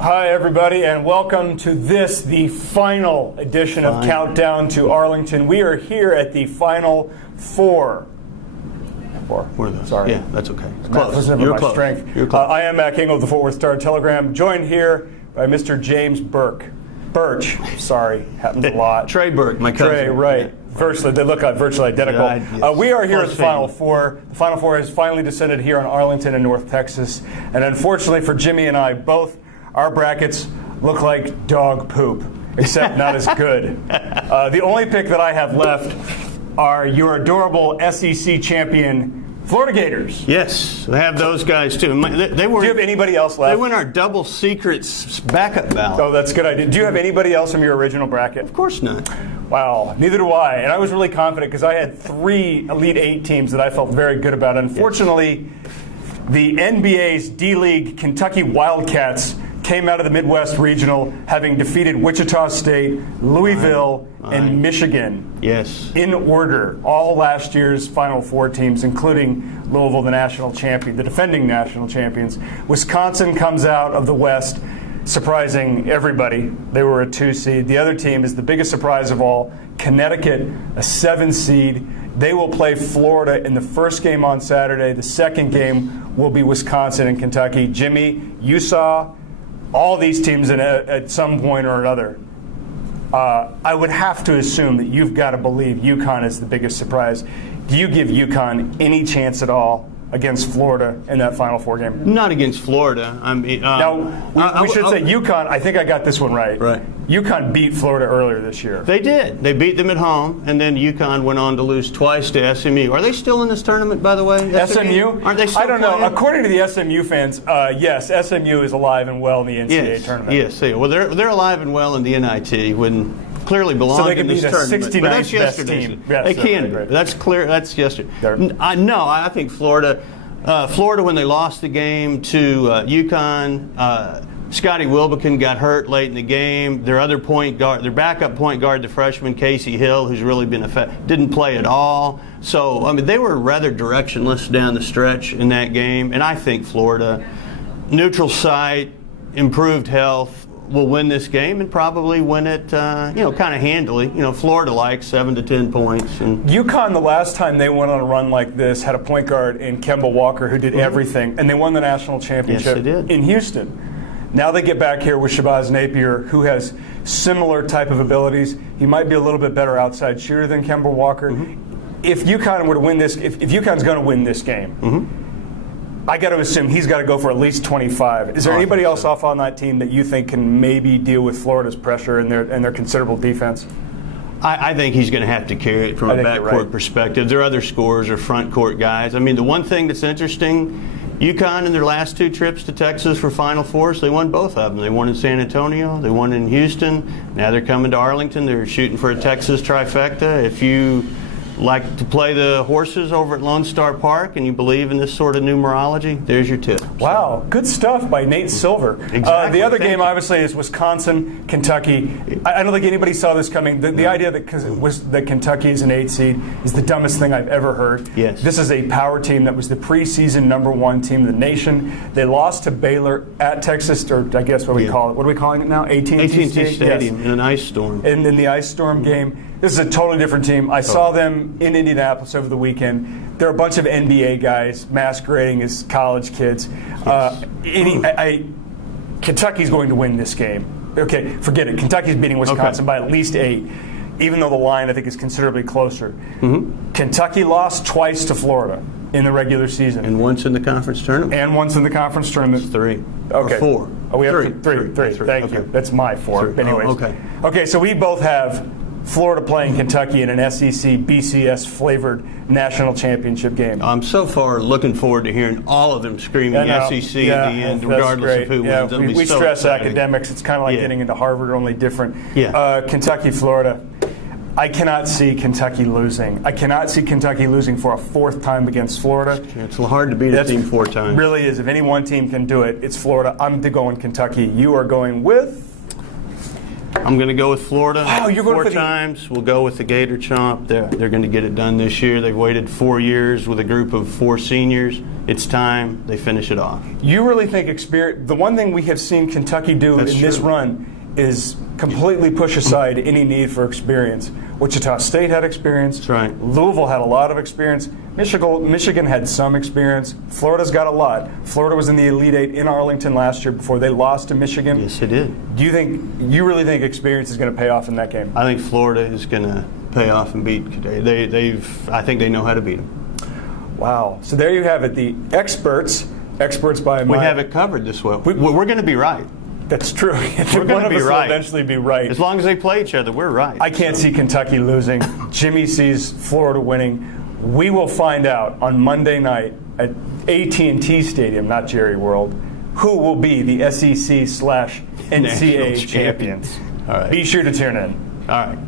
Hi, everybody, and welcome to the final edition of Countdown to Arlington. We are here at the Final Four. Sorry. Yeah, that's okay. Close. You're close. Strength. You're close. I am Matt King of the Fort Worth Star-Telegram, joined here by Mr. James Birch. Sorry, happens a lot. Trey Burke, my cousin. Trey, right. Virtually, they look virtually identical. Yes. We are here at the Final Four. The Final Four has finally descended here on Arlington in North Texas. And unfortunately for Jimmy and I, both our brackets look like dog poop, except not as good. The only pick that I have left are your adorable SEC champion Florida Gators. Yes, they have those guys too. They were. Do you have anybody else left? They win our double secrets backup ballot. Oh, that's a good idea. Do you have anybody else from your original bracket? Of course not. Wow, neither do I. And I was really confident because I had 3 Elite 8 teams that I felt very good about. Unfortunately, the NBA's D-League Kentucky Wildcats came out of the Midwest Regional, having defeated Wichita State, Louisville, and Michigan. Yes. In order, all last year's Final Four teams, including Louisville, the national champion, the defending national champions. Wisconsin comes out of the West, surprising everybody. They were a 2 seed. The other team is the biggest surprise of all, Connecticut, a 7 seed. They will play Florida in the first game on Saturday. The second game will be Wisconsin and Kentucky. Jimmy, you saw all these teams at some point or another. I would have to assume that you've got to believe UConn is the biggest surprise. Do you give UConn any chance at all against Florida in that Final Four game? Not against Florida. I mean, now, we should say UConn, I think I got this one right. Right. UConn beat Florida earlier this year. They did. They beat them at home, and then UConn went on to lose twice to SMU. Are they still in this tournament, by the way? SMU? Aren't they still I don't playing? know. According to the SMU fans, yes, SMU is alive and well in the NCAA tournament. Yes. Well, they're alive and well in the NIT when clearly belong in this tournament. So they can be the 69th best team. Yes, they can. Right. That's clear. That's yesterday. I think Florida. Florida, when they lost the game to UConn, Scotty Wilbekin got hurt late in the game. Their other point guard, their backup point guard, the freshman Casey Hill, who's really been didn't play at all. So, I mean, they were rather directionless down the stretch in that game. And I think Florida, neutral site, improved health, will win this game and probably win it, kind of handily. Florida-like, 7 to 10 points. And UConn, the last time they went on a run like this, had a point guard in Kemba Walker who did everything, and they won the national championship in Houston. Now they get back here with Shabazz Napier, who has similar type of abilities. He might be a little bit better outside shooter than Kemba Walker. If UConn were to win this, if UConn's going to win this game, I got to assume he's got to go for at least 25. Is there anybody else off on that team that you think can maybe deal with Florida's pressure and their considerable defense? I think he's going to have to carry it from a backcourt perspective. Their other scorers are front court guys. I mean, the one thing that's interesting, UConn in their last 2 trips to Texas for Final Fours, they won both of them. They won in San Antonio, they won in Houston. Now they're coming to Arlington. They're shooting for a Texas trifecta. If you like to play the horses over at Lone Star Park and you believe in this sort of numerology, there's your tip. Wow, good stuff by Nate Silver. Exactly. The other game, obviously, is Wisconsin, Kentucky. I don't think anybody saw this coming. The idea that Kentucky is an 8 seed is the dumbest thing I've ever heard. Yes. This is a power team that was the preseason #1 team in the nation. They lost to Baylor at Texas, or I guess what we call it. What are we calling it now? AT&T Stadium in an ice storm. And in the ice storm game. This is a totally different team. I saw them in Indianapolis over the weekend. There are a bunch of NBA guys masquerading as college kids. Kentucky's going to win this game. Okay, forget it. Kentucky's beating Wisconsin by at least 8, even though the line, I think, is considerably closer. Kentucky lost twice to Florida in the regular season. And once in the conference tournament. It's 3. Okay. Or 4. Oh, we have 3. Thank you. That's my 4. 3. Anyways. Okay, so we both have Florida playing Kentucky in an SEC BCS-flavored national championship game. I'm so far looking forward to hearing all of them screaming SEC at the end, regardless of who wins. We stress academics. It's kind of like getting into Harvard, only different. Kentucky, Florida. I cannot see Kentucky losing. I cannot see Kentucky losing for a 4th time against Florida. It's hard to beat a team 4 times. It really is. If any one team can do it, it's Florida. I'm going Kentucky. You are going with? I'm going to go with Florida. Wow, you're going 4 times. We'll go with the Gator Chomp. They're going to get it done this year. They've waited 4 years with a group of 4 seniors. It's time they finish it off. You really think experience? The one thing we have seen Kentucky do That's in this true. run is completely push aside any need for experience. Wichita State had experience. That's right. Louisville had a lot of experience. Michigan had some experience. Florida's got a lot. Florida was in the Elite Eight in Arlington last year before they lost to Michigan. Yes, it did. Do you really think experience is going to pay off in that game? I think Florida is going to pay off and beat Kentucky. I think they know how to beat them. Wow. So there you have it. The experts by We have it covered this way. We're going to be right. That's true. We're One going to of be us will right. eventually be right. As long as they play each other, we're right. I can't see Kentucky losing. Jimmy sees Florida winning. We will find out on Monday night at AT&T Stadium, not Jerry World, who will be the SEC/NCAA champions. All right. Be sure to tune in. All right.